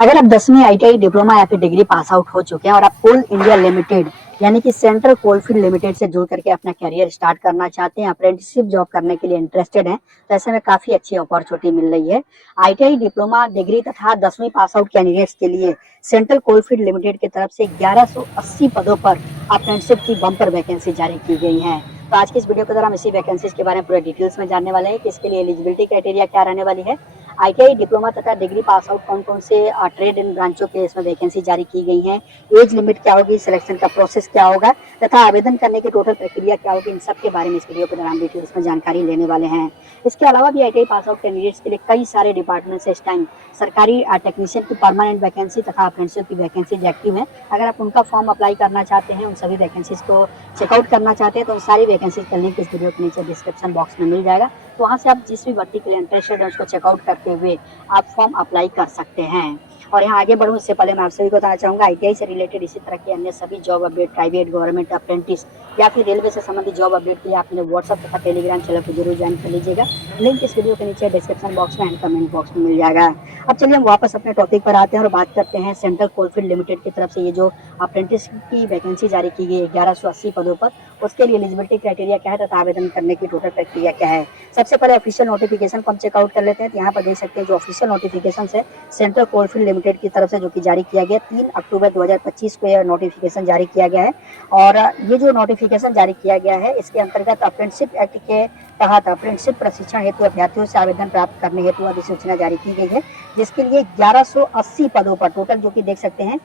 अगर आप 10वीं आईटीआई डिप्लोमा या फिर डिग्री पास आउट हो चुके हैं और आप कोल इंडिया लिमिटेड यानी कि सेंट्रल कोलफील्ड लिमिटेड से जुड़ करके अपना करियर स्टार्ट करना चाहते हैं, अप्रेंटिसशिप जॉब करने के लिए इंटरेस्टेड हैं, तो ऐसे में काफी अच्छी अपॉर्चुनिटी मिल रही है। आईटीआई डिप्लोमा डिग्री तथा 10वीं पास आउट कैंडिडेट्स के लिए सेंट्रल कोलफील्ड लिमिटेड की तरफ से 1180 पदों पर अप्रेंटिसशिप की बम्पर वैकेंसी जारी की गई है। तो आज की इस वीडियो के द्वारा हम इसी वैकेंसीज के बारे में पूरे डिटेल्स में जानने वाले हैं कि इसके लिए एलिजिबिलिटी क्राइटेरिया क्या रहने वाली है, आईटीआई डिप्लोमा तथा डिग्री पास आउट कौन कौन से ट्रेड इन ब्रांचों के इसमें वैकेंसी जारी की गई है, एज लिमिट क्या होगी, सिलेक्शन का प्रोसेस क्या होगा तथा आवेदन करने की टोटल प्रक्रिया क्या होगी, इन सब के बारे में इस वीडियो के दौरान डिटेल्स में जानकारी लेने वाले हैं। इसके अलावा भी आईटीआई पास आउट कैंडिडेट्स के लिए कई सारे डिपार्टमेंट से इस टाइम सरकारी टेक्नीशियन की परमानेंट वैकेंसी तथा अप्रेंटिसशिप की वैकेंसी एक्टिव है। अगर आप उनका फॉर्म अप्लाई करना चाहते हैं, उन सभी वैकेंसीज को चेकआउट करना चाहते हैं, तो उन सारी वैकेंसीज का लिंक इस वीडियो के नीचे डिस्क्रिप्शन बॉक्स में मिल जाएगा। तो वहाँ से आप जिस भी भर्ती के लिए इंटरेस्टेड है उसको चेकआउट करते हुए आप फॉर्म अप्लाई कर सकते हैं। और यहाँ आगे बढ़ूँ इससे पहले मैं आप सभी को बताना चाहूँगा आईटीआई से रिलेटेड इसी तरह के अन्य सभी job update, private, government, apprentice या फिर रेलवे से संबंधित जॉब अपडेट के लिए आप मेरे व्हाट्सअप तथा टेलीग्राम चैनल को जरूर ज्वाइन कर लीजिएगा। लिंक इस वीडियो के नीचे डिस्क्रिप्शन बॉक्स में एंड कमेंट बॉक्स में मिल जाएगा। अब चलिए हम वापस अपने टॉपिक पर आते हैं और बात करते हैं सेंट्रल कोलफील्ड लिमिटेड की तरफ से ये जो अप्रेंटिस की वैकेंसी जारी की गई है 1180 पदों पर, उसके लिए एलिजिबिलिटी क्राइटेरिया क्या है तथा आवेदन करने की टोटल प्रक्रिया क्या है। सबसे पहले ऑफिशियल नोटिफिकेशन को हम चेकआउट कर लेते हैं। तो यहाँ पर देख सकते हैं जो ऑफिशियल नोटिफिकेशन है सेंट्रल कोलफील्ड लिमिटेड की तरफ से जो कि जारी किया गया 3 अक्टूबर 2025 को यह नोटिफिकेशन जारी किया गया है। और ये जो नोटिफिकेशन जारी किया गया है इसके अंतर्गत अप्रेंटिसशिप एक्ट के तहत अप्रेंटिसशिप प्रशिक्षण हेतु अभ्यर्थियों से आवेदन प्राप्त करने हेतु अधिसूचना जारी की गई है, जिसके लिए 1180 पदों पर टोटल जो कि देख सकते हैं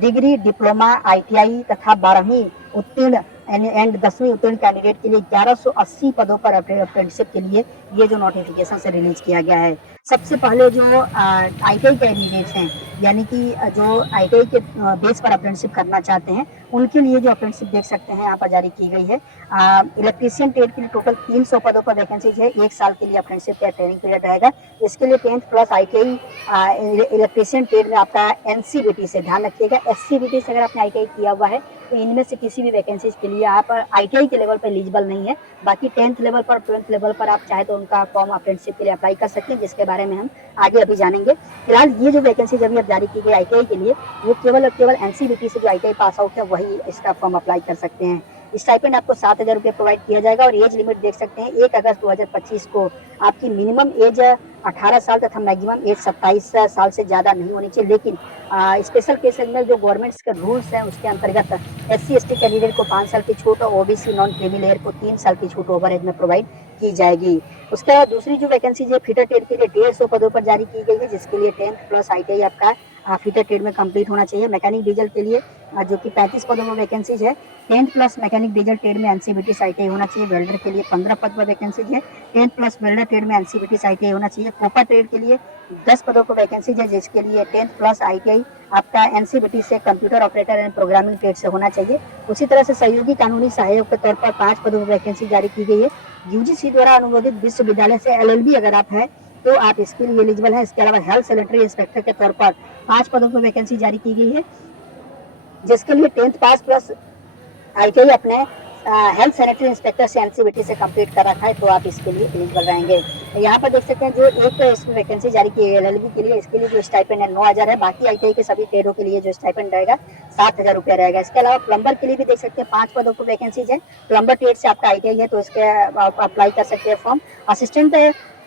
डिग्री, डिप्लोमा, आईटीआई तथा 12वीं उत्तीर्ण एंड 10वीं उत्तीर्ण कैंडिडेट के लिए 1180 पदों पर अप्रेंटिसशिप के लिए ये जो नोटिफिकेशन से रिलीज किया गया है। सबसे पहले जो आईटीआई कैंडिडेट्स हैं यानी कि जो आईटीआई के बेस पर अप्रेंटिसशिप करना चाहते हैं उनके लिए जो अप्रेंटिसशिप देख सकते हैं यहाँ पर जारी की गई है। इलेक्ट्रीशियन ट्रेड के लिए टोटल 300 पदों पर वैकेंसीज है। 1 साल के लिए अप्रेंटिसशिप का ट्रेनिंग पीरियड रहेगा। इसके लिए 10th plus ITI electrician trade में आपका एनसीबीटी से ध्यान रखिएगा, एससीबीटी से अगर आपने आईटीआई किया हुआ है तो इनमें से किसी भी वैकेंसीज के लिए आप आईटीआई के लेवल पर एलिजिबल नहीं है। बाकी 10th लेवल पर 12th लेवल पर आप चाहे तो उनका फॉर्म अप्रेंटिसशिप के लिए अप्लाई कर सकते हैं, जिसके बारे में हम आगे अभी जानेंगे। फिलहाल ये जो वैकेंसीज अभी अब जारी की गई आईटीआई के लिए वो केवल एनसीबीटी से जो आईटीआई पास आउट है वही इसका फॉर्म अप्लाई कर सकते हैं। स्टाइपेंड आपको 7,000 रुपये प्रोवाइड किया जाएगा और एज लिमिट देख सकते हैं 1 अगस्त 2025 को आपकी मिनिमम एज 18 साल तथा मैक्सिमम एज 27 साल से ज़्यादा नहीं होनी चाहिए। लेकिन स्पेशल केसेज में जो गवर्नमेंट्स के रूल्स हैं उसके अंतर्गत एससी एसटी कैंडिडेट को 5 साल की छूट और ओबीसी नॉन क्रीमी लेयर को 3 साल की छूट ओवर एज में प्रोवाइड की जाएगी। उसके बाद दूसरी जो वैकेंसी है फिटर ट्रेड के लिए 150 पदों पर जारी की गई है, जिसके लिए 10th प्लस आईटीआई आपका फिटर ट्रेड में कंप्लीट होना चाहिए। मैकेनिक डीजल के लिए जो कि 35 पदों में वैकेंसीज है। 10th plus mechanic diesel trade में एनसीबीटी आईटीआई होना चाहिए। वेल्डर के लिए 15 पद पर वैकेंसीज है। 10th प्लस वेल्डर ट्रेड में एनसीबीटी आईटीआई होना चाहिए। कोपा ट्रेड के लिए 10 पदों पर वैकेंसीज है, जिसके लिए 10th प्लस आईटीआई आपका एनसीबीटी से computer operator and programming trade से होना चाहिए। उसी तरह से सहयोगी कानूनी सहायक के तौर पर 5 पदों पर वैकेंसी जारी की गई है। यूजीसी द्वारा अनुमोदित विश्वविद्यालय से एलएलबी अगर आप है तो आप इसके लिए एलिजिबल है। इसके अलावा हेल्थ सैनिटरी इंस्पेक्टर के तौर पर 5 पदों पर वैकेंसी जारी की गई है, जिसके लिए 10th पास प्लस आईटीआई अपने हेल्थ सैनिटरी इंस्पेक्टर से एनसीबीटी से कंप्लीट कर रखा है तो आप इसके लिए एलिजिबल रहेंगे। यहाँ पर देख सकते हैं जो एक इसमें वैकेंसी जारी की है एलएलबी के लिए, इसके लिए जो स्टाइपेंड है 9,000 है। बाकी आईटीआई के सभी ट्रेडों के लिए जो स्टाइपेंड रहेगा 7,000 रुपया रहेगा। इसके अलावा प्लम्बर के लिए भी देख सकते हैं 5 पदों पर वैकेंसीज है। प्लम्बर ट्रेड से आपका आईटीआई है तो इसके आप अप्लाई कर सकते हैं फॉर्म। असिस्टेंट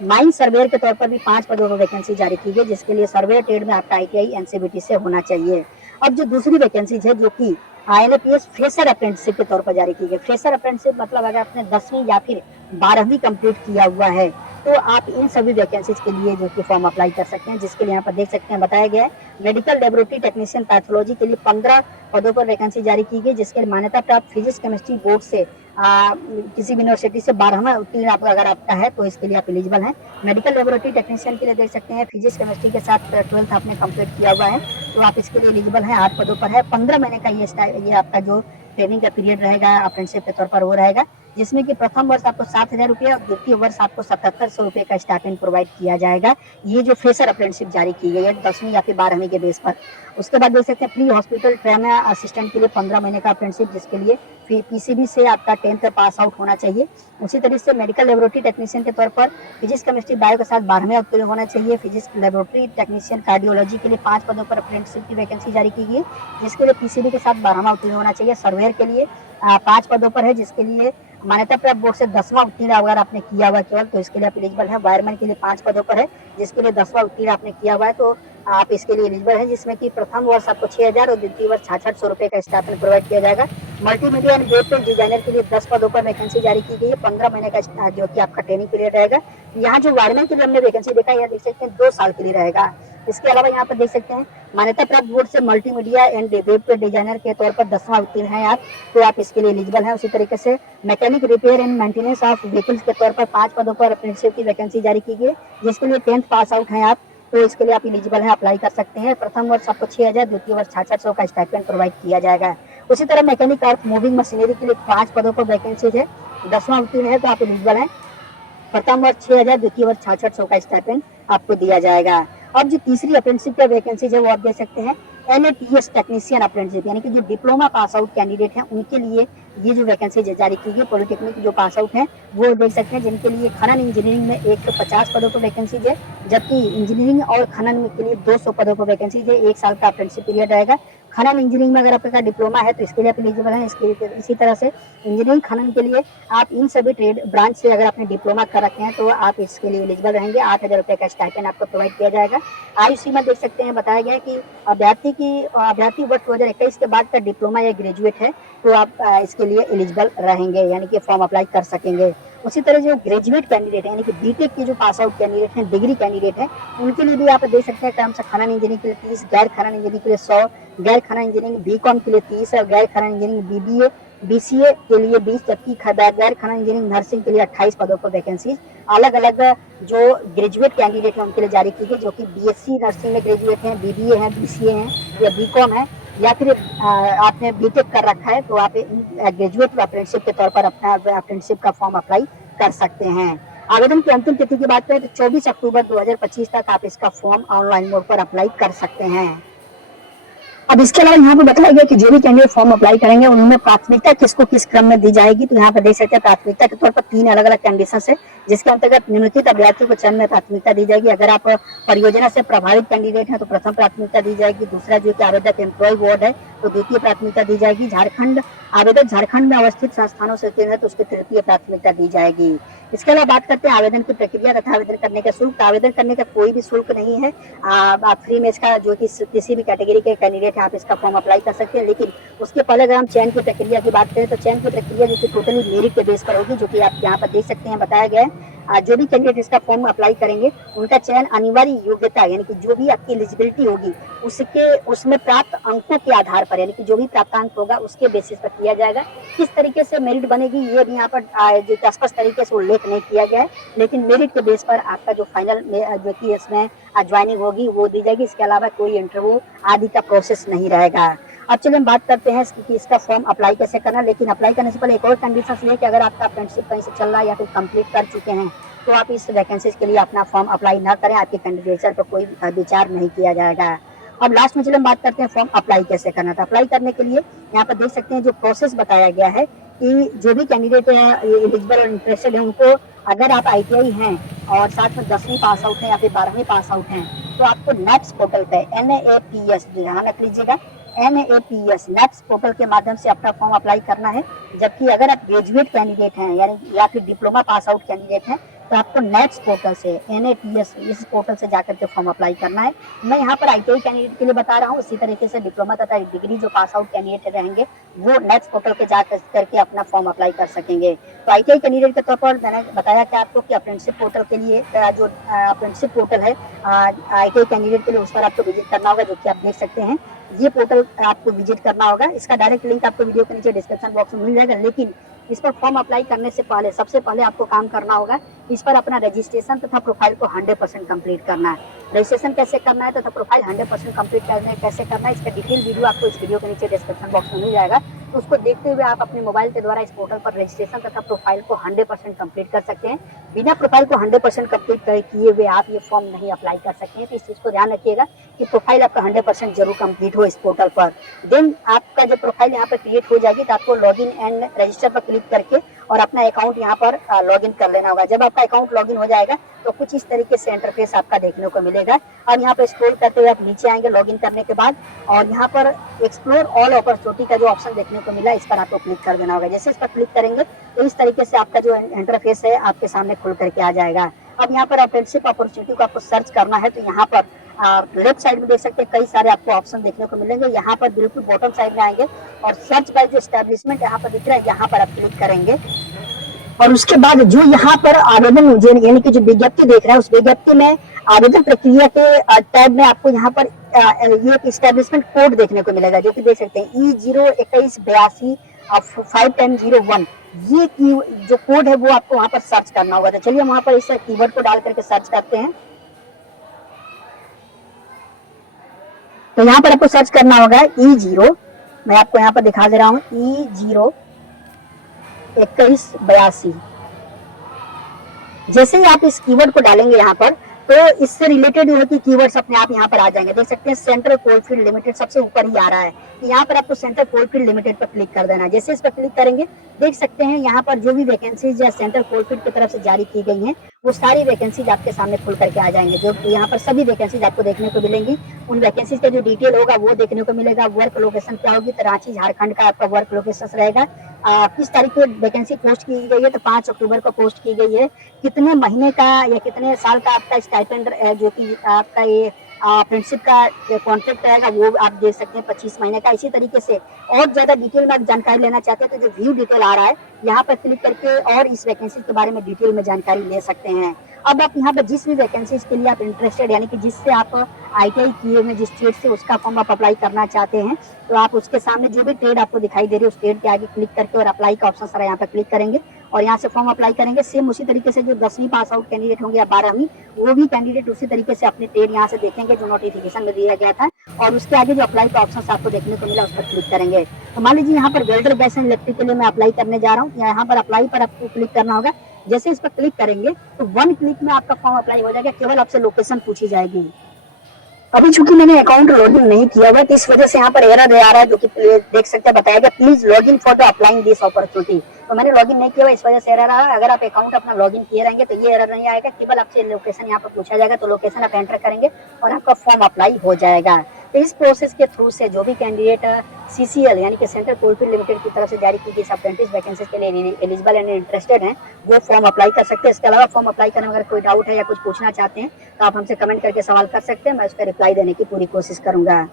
माइन सर्वेयर के तौर पर भी 5 पदों पर वैकेंसी जारी की गई, जिसके लिए सर्वेयर ट्रेड में आपका आईटीआई एनसीबीटी से होना चाहिए। अब जो दूसरी वैकेंसी है जो कि आईएनएपीएस फ्रेशर अप्रेंटिसशिप के तौर पर जारी की गई। फ्रेशर अप्रेंटिसशिप मतलब अगर आपने 10वीं या फिर 12वीं कंप्लीट किया हुआ है तो आप इन सभी वैकेंसीज के लिए जो कि फॉर्म अप्लाई कर सकते हैं, जिसके लिए यहाँ पर देख सकते हैं बताया गया है। मेडिकल लेबोरेटरी टेक्नीशियन पैथोलॉजी के लिए 15 पदों पर वैकेंसी जारी की गई, जिसके लिए मान्यता प्राप्त फिजिक्स केमिस्ट्री बोर्ड से किसी भी यूनिवर्सिटी से 12वां उत्तीर्ण आप अगर आपका है तो इसके लिए आप एलिजिबल हैं। मेडिकल लेबोरेटरी टेक्नीशियन के लिए देख सकते हैं फिजिक्स केमिस्ट्री के साथ 12th आपने कंप्लीट किया हुआ है तो आप इसके लिए एलिजिबल हैं। 8 पदों पर है। 15 महीने का ये आपका जो ट्रेनिंग का पीरियड रहेगा अप्रेंटिसशिप के तौर पर वो रहेगा। जिसमें कि प्रथम वर्ष आपको 7,000 रुपये और द्वितीय वर्ष आपको 7,700 रुपये का स्टाइपेंड प्रोवाइड किया जाएगा। ये जो फ्रेशर अप्रेंटिसशिप जारी की गई है 10वीं या फिर 12वीं के बेस पर। उसके बाद देख सकते हैं प्री हॉस्पिटल ट्रेमा असिस्टेंट के लिए 15 महीने का अप्रेंटिसशिप, जिसके लिए पीसीबी से आपका 10th पास आउट होना चाहिए। उसी तरह से मेडिकल लेबोरेटरी टेक्नीशियन के तौर पर फिजिक्स केमिस्ट्री बायो के साथ 12वें उत्तीर्ण होना चाहिए। फिजिक्स लेबोरेटरी टेक्नीशियन कार्डियोलॉजी के लिए 5 पदों पर अप्रेंटिसशिप की वैकेंसी जारी की गई है, जिसके लिए पीसीबी के साथ 12वां उत्तीर्ण होना चाहिए। सर्वेयर के लिए 5 पदों पर है, जिसके लिए मान्यता प्राप्त बोर्ड से 10वां उत्तीर्ण अगर आपने किया हुआ केवल तो इसके लिए आप एलिजिबल है। वायरमैन के लिए 5 पदों पर है, जिसके लिए 10वां उत्तीर्ण आपने किया हुआ है तो आप इसके लिए एलिजिबल है, जिसमें कि प्रथम वर्ष आपको 6,000 और द्वितीय वर्ष 6,600 रुपये का स्टाइपेंड प्रोवाइड किया जाएगा। Multimedia and web page designer के लिए 10 पदों पर वैकेंसी जारी की गई है। 15 महीने का जो कि आपका ट्रेनिंग पीरियड रहेगा। यहाँ जो वायरमैन के लिए हमने वैकेंसी देखा है, यहाँ देख सकते हैं 2 साल के लिए रहेगा। इसके अलावा यहाँ पर देख सकते हैं मान्यता प्राप्त बोर्ड से multimedia and web page designer के तौर पर 10वां उत्तीर्ण है आप, तो आप इसके लिए एलिजिबल हैं। उसी तरीके से mechanic repair and maintenance of vehicles के तौर पर 5 पदों पर अप्रेंटिसशिप की वैकेंसी जारी की गई है, जिसके लिए 10th पास आउट हैं आप, तो इसके लिए आप एलिजिबल हैं, अप्लाई कर सकते हैं। प्रथम वर्ष आपको 6,000, द्वितीय वर्ष 6,600 का स्टाइपेंड प्रोवाइड किया जाएगा। उसी तरह मैकेनिक ऑफ मूविंग मशीनरी के लिए 5 पदों पर वैकेंसी है, 10वां उत्तीर्ण है तो आप एलिजिबल हैं। प्रथम वर्ष 6,000, द्वितीय वर्ष 6,600 का स्टाइपेंड आपको दिया जाएगा। अब जो तीसरी अप्रेंटिसशिप का वैकेंसी है वो आप देख सकते हैं NATS टेक्नीशियन अप्रेंटिसशिप, यानी कि जो डिप्लोमा पास आउट कैंडिडेट हैं उनके लिए ये जो वैकेंसी जारी की गई। पॉलिटेक्निक जो पास आउट हैं वो देख सकते हैं, जिनके लिए खनन इंजीनियरिंग में 150 पदों पर वैकेंसी है, जबकि इंजीनियरिंग और खनन के लिए 200 पदों पर वैकेंसी है। 1 साल का अप्रेंटिसशिप पीरियड रहेगा। खनन इंजीनियरिंग में अगर आपका डिप्लोमा है तो इसके लिए आप एलिजिबल हैं। इसी तरह से इंजीनियरिंग खनन के लिए आप इन सभी ट्रेड ब्रांच से अगर आपने डिप्लोमा कर रखे हैं तो आप इसके लिए एलिजिबल रहेंगे। 8,000 रुपये का स्टाइपेंड आपको प्रोवाइड किया जाएगा। आयु सीमा देख सकते हैं, बताया गया है कि अभ्यर्थी वर्ष 2021 के बाद का डिप्लोमा या ग्रेजुएट है तो आप इसके लिए एलिजिबल रहेंगे, यानी कि फॉर्म अप्लाई कर सकेंगे। उसी तरह जो ग्रेजुएट कैंडिडेट है, यानी कि बीटेक के जो पास आउट कैंडिडेट हैं, डिग्री कैंडिडेट हैं, उनके लिए भी आप देख सकते हैं क्रम से खनन इंजीनियरिंग के लिए 30, गैर खनन इंजीनियरिंग के लिए 100, गैर खनन इंजीनियरिंग बीकॉम के लिए 30 और गैर खनन इंजीनियरिंग BBA BCA के लिए 20, जबकि गैर खनन इंजीनियरिंग नर्सिंग के लिए 28 पदों पर वैकेंसी अलग अलग जो ग्रेजुएट कैंडिडेट हैं उनके लिए जारी की गई, जो कि BSc नर्सिंग में ग्रेजुएट हैं, BBA हैं, BCA हैं या बीकॉम है, या फिर आपने बीटेक कर रखा है तो आप ग्रेजुएट अप्रेंटिसशिप के तौर पर अपना अप्रेंटिसशिप का फॉर्म अप्लाई कर सकते हैं। आवेदन की अंतिम तिथि की बात करें तो 24 अक्टूबर 2025 तक आप इसका फॉर्म ऑनलाइन मोड पर अप्लाई कर सकते हैं। अब इसके अलावा यहाँ पे बताया गया कि जो भी कैंडिडेट फॉर्म अप्लाई करेंगे उनमें प्राथमिकता किसको किस क्रम में दी जाएगी, तो यहाँ पर देख सकते हैं प्राथमिकता के तौर पर 3 अलग अलग कंडीशन है, जिसके अंतर्गत निम्नलिखित अभ्यर्थियों को चयन में प्राथमिकता दी जाएगी। अगर आप परियोजना से प्रभावित कैंडिडेट हैं तो प्रथम प्राथमिकता दी जाएगी। दूसरा जो कि आवेदक एम्प्लॉय बोर्ड है तो द्वितीय प्राथमिकता दी जाएगी। आवेदक झारखंड में अवस्थित संस्थानों से उत्तीर्ण है तो उसकी तृतीय प्राथमिकता दी जाएगी। इसके अलावा बात करते हैं आवेदन की प्रक्रिया तथा आवेदन करने का शुल्क। आवेदन करने का कोई भी शुल्क नहीं है, आप फ्री में इसका जो कि किसी भी कैटेगरी के कैंडिडेट है आप इसका फॉर्म अप्लाई कर सकते हैं। लेकिन उसके पहले अगर हम चयन की प्रक्रिया की बात करें तो चयन की प्रक्रिया जो कि टोटली मेरिट के बेस पर होगी, जो कि आप यहाँ पर देख सकते हैं बताया गया है। जो भी कैंडिडेट इसका फॉर्म अप्लाई करेंगे उनका चयन अनिवार्य योग्यता यानी कि जो भी आपकी एलिजिबिलिटी होगी उसमें प्राप्त अंकों के आधार पर, यानी कि जो भी प्राप्तांक होगा उसके बेसिस पर किया जाएगा। किस तरीके से मेरिट बनेगी ये भी यहाँ पर जो स्पष्ट तरीके से उल्लेख नहीं किया गया है, लेकिन मेरिट के बेस पर आपका जो फाइनल जो कि इसमें ज्वाइनिंग होगी वो दी जाएगी। इसके अलावा कोई इंटरव्यू आदि का प्रोसेस नहीं रहेगा। अब चलिए हम बात करते हैं कि इसका फॉर्म अप्लाई कैसे करना। लेकिन अप्लाई करने से पहले एक और कंडीशन ये है कि अगर आपका अप्रेंटिसशिप कहीं से चल रहा है या फिर कंप्लीट कर चुके हैं तो आप इस वैकेंसीज के लिए अपना फॉर्म अप्लाई ना करें, आपके कैंडिडेचर पर कोई विचार नहीं किया जाएगा। अब लास्ट में चलिए हम बात करते हैं फॉर्म अप्लाई कैसे करना था। अप्लाई करने के लिए यहाँ पर देख सकते हैं जो प्रोसेस बताया गया है कि जो भी कैंडिडेट एलिजिबल और इंटरेस्टेड है उनको, अगर आप ITI हैं और साथ में 10वीं पास आउट हैं या फिर 12वीं पास आउट हैं तो आपको नेप्स पोर्टल पे NAPS ध्यान रख लीजिएगा, NAPS नेप्स पोर्टल के माध्यम से अपना फॉर्म अप्लाई करना है। जबकि अगर आप ग्रेजुएट कैंडिडेट हैं यानी या फिर डिप्लोमा पास आउट कैंडिडेट हैं तो आपको नेप्स पोर्टल से NAPS इस पोर्टल से जाकर के फॉर्म अप्लाई करना है। मैं यहाँ पर ITI कैंडिडेट के लिए बता रहा हूँ, इसी तरीके से डिप्लोमा तथा डिग्री जो पास आउट कैंडिडेट रहेंगे वो नेप्स पोर्टल पे जा करके अपना फॉर्म अप्लाई कर सकेंगे। तो ITI कैंडिडेट के तौर पर मैंने बताया कि आपको कि अप्रेंटिसशिप पोर्टल के लिए जो अप्रेंटिसशिप पोर्टल है ITI कैंडिडेट के लिए उस पर आपको विजिट करना होगा, जो कि आप देख सकते हैं ये पोर्टल आपको विजिट करना होगा। इसका डायरेक्ट लिंक आपको वीडियो के नीचे डिस्क्रिप्शन बॉक्स में मिल जाएगा। लेकिन इस पर फॉर्म अप्लाई करने से पहले सबसे पहले आपको काम करना होगा, इस पर अपना रजिस्ट्रेशन तथा प्रोफाइल को 100% कंप्लीट करना है। रजिस्ट्रेशन कैसे करना है तथा प्रोफाइल 100% कंप्लीट कैसे करना है, इसका डिटेल वीडियो आपको इस वीडियो के नीचे डिस्क्रिप्शन बॉक्स में मिल जाएगा। तो उसको देखते हुए आप अपने मोबाइल के द्वारा इस पोर्टल पर रजिस्ट्रेशन तथा प्रोफाइल को 100% कंप्लीट कर सकते हैं। बिना प्रोफाइल को 100% कंप्लीट किए हुए आप ये फॉर्म नहीं अप्लाई कर सकते हैं। तो इस चीज़ को ध्यान रखिएगा कि प्रोफाइल आपका 100% जरूर कंप्लीट हो इस पोर्टल पर। देन आपका जब प्रोफाइल यहाँ पर क्रिएट हो जाएगी तो आपको लॉगिन एंड रजिस्टर पर क्लिक करके और अपना अकाउंट यहाँ पर लॉगिन कर लेना होगा। जब आपका अकाउंट लॉगिन हो जाएगा तो कुछ इस तरीके से इंटरफेस आपका देखने को मिलेगा। अब यहाँ पर स्क्रॉल करते हुए आप नीचे आएंगे लॉगिन करने के बाद, और यहाँ पर एक्सप्लोर ऑल अपॉर्चुनिटी का जो ऑप्शन देखने को मिला इस पर आपको क्लिक कर देना होगा। जैसे इस पर क्लिक करेंगे तो इस तरीके से आपका जो इंटरफेस है आपके सामने खुल करके आ जाएगा। अब यहाँ पर अप्रेंटिसशिप अपॉर्चुनिटी को आपको सर्च करना है तो यहाँ पर लेफ्ट साइड में देख सकते हैं कई सारे आपको ऑप्शन देखने को मिलेंगे। यहाँ पर बिल्कुल बॉटम साइड में आएंगे और सर्च बाय जो एस्टेब्लिशमेंट यहाँ पर दिख रहा है यहाँ पर आप क्लिक करेंगे, और उसके बाद जो यहाँ पर आवेदन यानी कि जो विज्ञप्ति देख रहा है उस विज्ञप्ति में आवेदन प्रक्रिया के टैब में आपको यहाँ पर ये एस्टेब्लिशमेंट कोड देखने को मिलेगा, जो कि देख सकते हैं E02182 ये जो कोड है वो आपको वहाँ पर सर्च करना होगा। तो चलिए हम वहाँ पर इस कीवर्ड को डाल करके सर्च करते हैं। तो यहाँ पर आपको सर्च करना होगा E0, मैं आपको यहाँ पर दिखा दे रहा हूँ E02182। जैसे ही आप इस कीवर्ड को डालेंगे यहाँ पर तो इससे रिलेटेड जो है कि कीवर्ड्स अपने आप यहाँ पर आ जाएंगे। देख सकते हैं सेंट्रल कोलफील्ड लिमिटेड सबसे ऊपर ही आ रहा है। यहाँ पर आपको सेंट्रल कोलफील्ड लिमिटेड पर क्लिक कर देना है। जैसे इस पर क्लिक करेंगे देख सकते हैं यहाँ पर जो भी वैकेंसीज या सेंट्रल कोलफील्ड की तरफ से जारी की गई हैं वो सारी वैकेंसीज आपके सामने खुल करके आ जाएंगे। जो यहाँ पर सभी वैकेंसीज आपको देखने को मिलेंगी, उन वैकेंसीज का जो डिटेल होगा वो देखने को मिलेगा। वर्क लोकेशन क्या होगी, तो रांची झारखंड का आपका वर्क लोकेशन रहेगा। किस तारीख को वैकेंसी पोस्ट की गई है, तो 5 अक्टूबर को पोस्ट की गई है। कितने महीने का या कितने साल का आपका स्टाइपेंड जो कि आपका ये अप्रेंटिसशिप का कॉन्ट्रैक्ट रहेगा वो आप देख सकते हैं 25 महीने का। इसी तरीके से और ज्यादा डिटेल में आप जानकारी लेना चाहते हैं तो जो व्यू डिटेल आ रहा है यहाँ पर क्लिक करके और इस वैकेंसी के बारे में डिटेल में जानकारी ले सकते हैं। अब आप यहाँ पर जिस भी वैकेंसीज के लिए आप इंटरेस्टेड यानी कि जिससे आप ITI किए हुए जिस ट्रेड से उसका फॉर्म आप अप्लाई करना चाहते हैं तो आप उसके सामने जो भी ट्रेड आपको दिखाई दे रही है उस ट्रेड के आगे क्लिक करके और अप्लाई का ऑप्शन सारा यहाँ पर क्लिक करेंगे और यहाँ से फॉर्म अप्लाई करेंगे। सेम उसी तरीके से जो 10वीं पास आउट कैंडिडेट होंगे या 12वीं वो भी कैंडिडेट उसी तरीके से अपने ट्रेड यहाँ से देखेंगे जो नोटिफिकेशन में दिया गया था और उसके आगे जो अप्लाई का ऑप्शन आपको देखने को मिला उस पर क्लिक करेंगे। तो मान लीजिए यहाँ पर वेल्डर गैस एंड इलेक्ट्रिक के लिए मैं अप्लाई करने जा रहा हूँ। यहाँ पर अप्लाई पर आपको क्लिक करना होगा। जैसे इस पर क्लिक करेंगे तो 1 क्लिक में आपका फॉर्म अप्लाई हो जाएगा। केवल आपसे लोकेशन पूछी जाएगी। अभी चूंकि मैंने अकाउंट लॉगिन नहीं किया हुआ तो इस वजह से यहाँ पर एरर आ रहा है जो कि देख सकते हैं बताएगा please login for the applying this opportunity. तो मैंने लॉगिन नहीं किया हुआ इस वजह से एरर आ रहा है। अगर आप अकाउंट अपना लॉगिन किए रहेंगे तो ये एरर नहीं आएगा। केवल आपसे लोकेशन यहाँ पर पूछा जाएगा तो लोकेशन आप एंटर करेंगे और आपका फॉर्म अप्लाई हो जाएगा। तो इस प्रोसेस के थ्रू से जो भी कैंडिडेट CCL यानी कि सेंट्रल कोलफील्ड लिमिटेड की तरफ से जारी की गई अप्रेंटिस वैकेंसीज के लिए एलिजिबल एंड इंटरेस्टेड हैं वो फॉर्म अप्लाई कर सकते हैं। इसके अलावा फॉर्म अप्लाई करने में अगर कोई डाउट है या कुछ पूछना चाहते हैं तो आप हमसे कमेंट करके सवाल कर सकते हैं। मैं उसका रिप्लाई देने की पूरी कोशिश करूंगा।